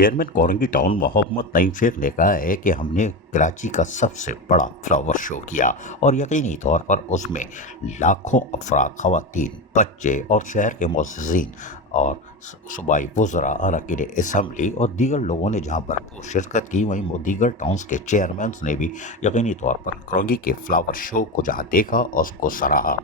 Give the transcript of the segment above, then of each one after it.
Chairman Korangi town Mohammad Naeem Sheikh ने कहा है कि हमने कराची का सबसे बड़ा फ्लावर शो किया और यकीनी तौर पर उसमें लाखों अफराद, ख़वातीन, बच्चे और शहर के मुअज़्ज़िज़ीन और सूबाई वज़रा, अरकान असम्बली और दीगर लोगों ने जहां भरपूर शिरकत की, वहीं दीगर टाउन्स के चेयरमैन ने भी यकीनी तौर पर कोरंगी के फ्लावर शो को जहां देखा और उसको सराहा।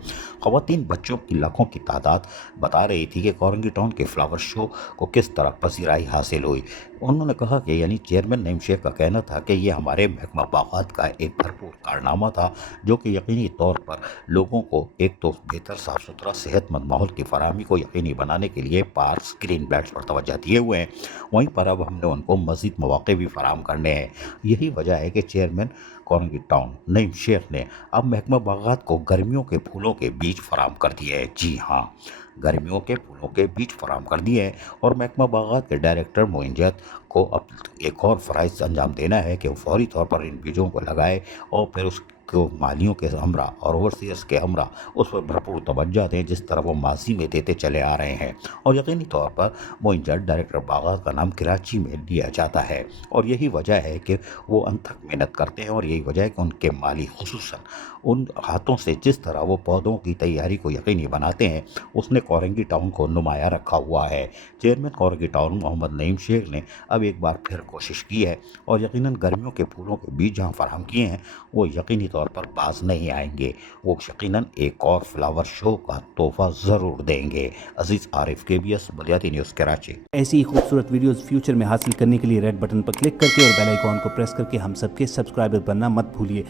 ख़वातीन, बच्चों की लाखों की तादाद बता रही थी कि कोरंगी टाउन के फ्लावर शो को किस तरह पसीराई हासिल हुई। उन्होंने कहा कि चेयरमैन नईम शेख का कहना था कि ये हमारे महकमा बागात का एक भरपूर कारनामा था, जो कि यकीनी तौर पर लोगों को एक तो बेहतर साफ़ सुथरा सेहतमंद माहौल की फराहमी को यकीनी बनाने के लिए पार्क्स, ग्रीन बेल्ट्स पर तवज्जो दिए हुए हैं। वहीं पर अब हमने उनको मज़ीद मौक़े भी फराहम करने हैं। यही वजह है कि चेयरमैन कोरंगी टाउन नईम शेख ने अब महकमा बागात को गर्मियों के फूलों के बीज फराहम कर दिए हैं। जी हाँ, गर्मियों के फूलों के बीज फराहम कर दिए हैं और महकमा बागात के डायरेक्टर मोइनजत को अब एक और फ़राइज़ अंजाम देना है कि वो फौरी तौर पर इन बीजों को लगाए और फिर उसको मालियों के हमरा और ओवरसीयर्स के हमरा उस पर भरपूर तवज्जो दें, जिस तरह वो माजी में देते चले आ रहे हैं। और यकीनी तौर पर मोइनजत डायरेक्टर बागात का नाम कराची में लिया जाता है और यही वजह है कि वो अनथक मेहनत करते हैं और यही वजह है कि उनके माली खुसूसन उन हाथों से जिस तरह वो पौधों की तैयारी को यकीनी बनाते हैं, उसने कोरंगी टाउन को नुमाया रखा हुआ है। चेयरमैन कोरंगी टाउन मोहम्मद नईम शेख ने अब एक बार फिर कोशिश की है और यकीनन गर्मियों के फूलों के बीज जहाँ फराहम किए हैं, वो यकीनी तौर पर बाज नहीं आएंगे। वो यकीनन एक और फ्लावर शो का तोहफा ज़रूर देंगे। अजीज़ आरिफ, KBS बलियाती न्यूज़, कराची। ऐसी ही खूबसूरत वीडियोस फ्यूचर में हासिल करने के लिए रेड बटन पर क्लिक करके और बेल आइकॉन को प्रेस करके हम सबके सब्सक्राइबर बनना मत भूलिए।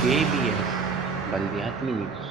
KBS बलियाती न्यूज़।